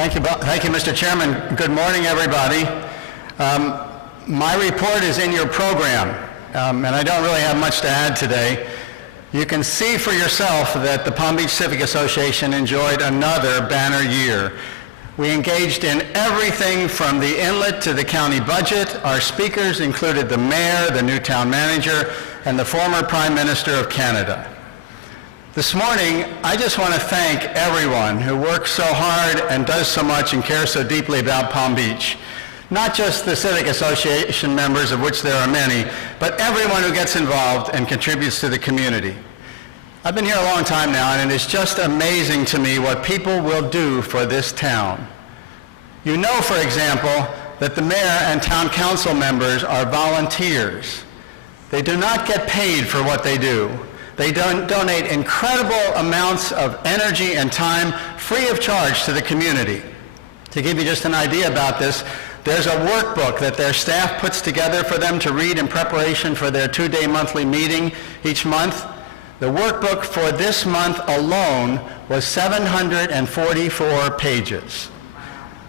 Thank you, Mr. Chairman. Good morning, everybody. My report is in your program, and I don't really have much to add today. You can see for yourself that the Palm Beach Civic Association enjoyed another banner year. We engaged in everything from the inlet to the county budget. Our speakers included the mayor, the new town manager, and the former Prime Minister of Canada. This morning, I just want to thank everyone who works so hard and does so much and cares so deeply about Palm Beach. Not just the Civic Association members, of which there are many, but everyone who gets involved and contributes to the community. I've been here a long time now, and it is just amazing to me what people will do for this town. You know, for example, that the mayor and town council members are volunteers. They do not get paid for what they do. They donate incredible amounts of energy and time free of charge to the community. To give you just an idea about this, there's a workbook that their staff puts together for them to read in preparation for their two-day monthly meeting each month. The workbook for this month alone was 744 pages.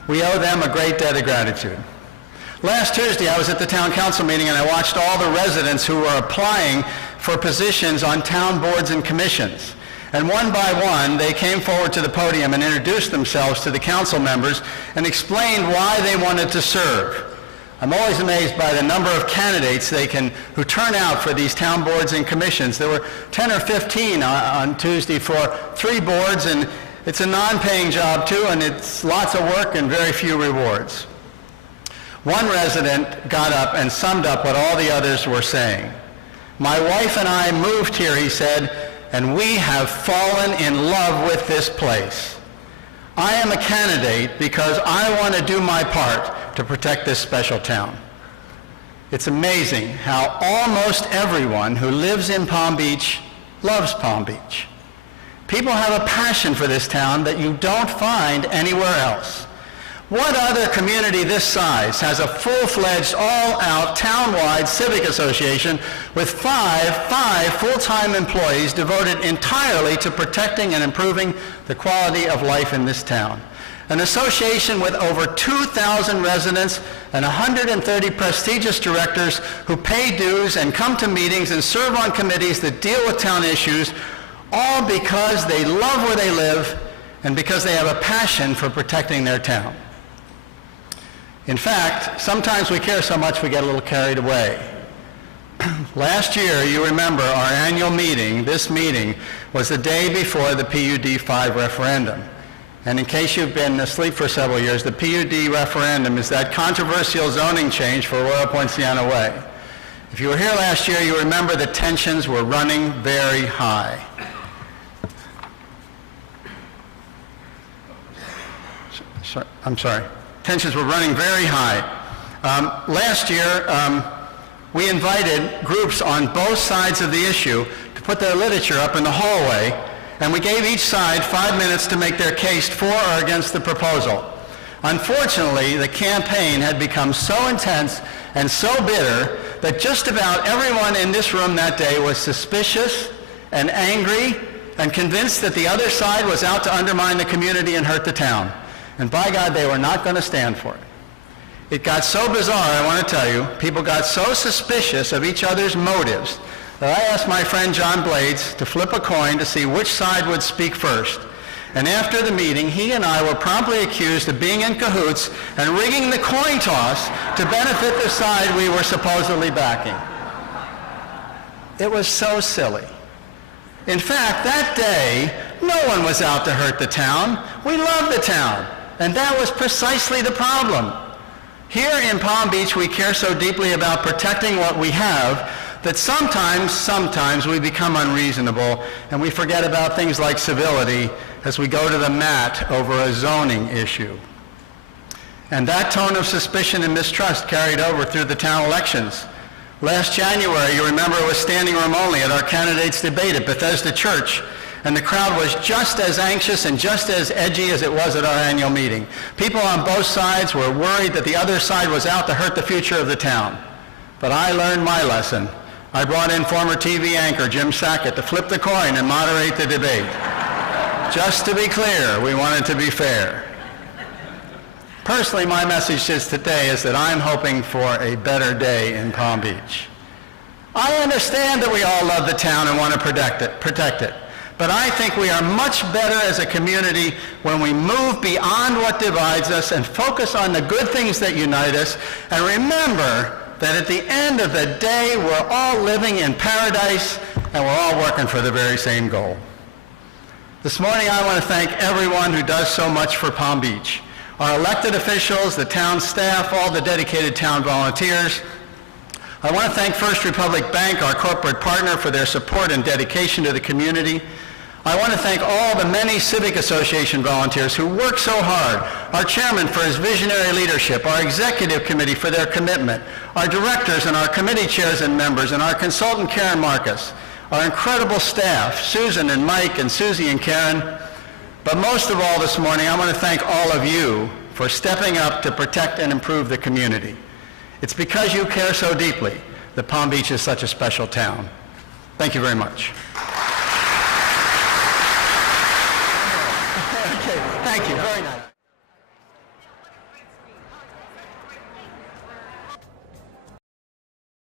We owe them a great debt of gratitude. Last Tuesday, I was at the town council meeting and I watched all the residents who were applying for positions on town boards and commissions. And one by one, they came forward to the podium and introduced themselves to the council members and explained why they wanted to serve. I'm always amazed by the number of candidates who turn out for these town boards and commissions. There were 10 or 15 on Tuesday for 3 boards, and it's a non-paying job too, and it's lots of work and very few rewards. One resident got up and summed up what all the others were saying. "My wife and I moved here," he said, "and we have fallen in love with this place. I am a candidate because I want to do my part to protect this special town." It's amazing how almost everyone who lives in Palm Beach loves Palm Beach. People have a passion for this town that you don't find anywhere else. What other community this size has a full-fledged, all-out, town-wide civic association with five full-time employees devoted entirely to protecting and improving the quality of life in this town? An association with over 2,000 residents and 130 prestigious directors who pay dues and come to meetings and serve on committees that deal with town issues, all because they love where they live and because they have a passion for protecting their town. In fact, sometimes we care so much we get a little carried away. Last year, you remember our annual meeting, this meeting, was the day before the PUD 5 referendum. And in case you've been asleep for several years, the PUD referendum is that controversial zoning change for Royal Poinciana Way. If you were here last year, you remember the tensions were running very high. Tensions were running very high. Last year, we invited groups on both sides of the issue to put their literature up in the hallway, and we gave each side 5 minutes to make their case for or against the proposal. Unfortunately, the campaign had become so intense and so bitter that just about everyone in this room that day was suspicious and angry and convinced that the other side was out to undermine the community and hurt the town. And by God, they were not going to stand for it. It got so bizarre, I want to tell you, people got so suspicious of each other's motives that I asked my friend John Blades to flip a coin to see which side would speak first. And after the meeting, he and I were promptly accused of being in cahoots and rigging the coin toss to benefit the side we were supposedly backing. It was so silly. In fact, that day, no one was out to hurt the town. We love the town. And that was precisely the problem. Here in Palm Beach, we care so deeply about protecting what we have that sometimes we become unreasonable and we forget about things like civility as we go to the mat over a zoning issue. And that tone of suspicion and mistrust carried over through the town elections. Last January, you remember, it was standing room only at our candidates' debate at Bethesda Church. And the crowd was just as anxious and just as edgy as it was at our annual meeting. People on both sides were worried that the other side was out to hurt the future of the town. But I learned my lesson. I brought in former TV anchor Jim Sackett to flip the coin and moderate the debate. Just to be clear, we wanted to be fair. Personally, my message today is that I'm hoping for a better day in Palm Beach. I understand that we all love the town and want to protect it. But I think we are much better as a community when we move beyond what divides us and focus on the good things that unite us, and remember that at the end of the day, we're all living in paradise and we're all working for the very same goal. This morning, I want to thank everyone who does so much for Palm Beach. Our elected officials, the town staff, all the dedicated town volunteers. I want to thank First Republic Bank, our corporate partner, for their support and dedication to the community. I want to thank all the many Civic Association volunteers who work so hard, our chairman for his visionary leadership, our executive committee for their commitment, our directors and our committee chairs and members, and our consultant Karen Marcus, our incredible staff, Susan and Mike and Susie and Karen. But most of all this morning, I want to thank all of you for stepping up to protect and improve the community. It's because you care so deeply that Palm Beach is such a special town. Thank you very much. Okay, thank you. Very nice.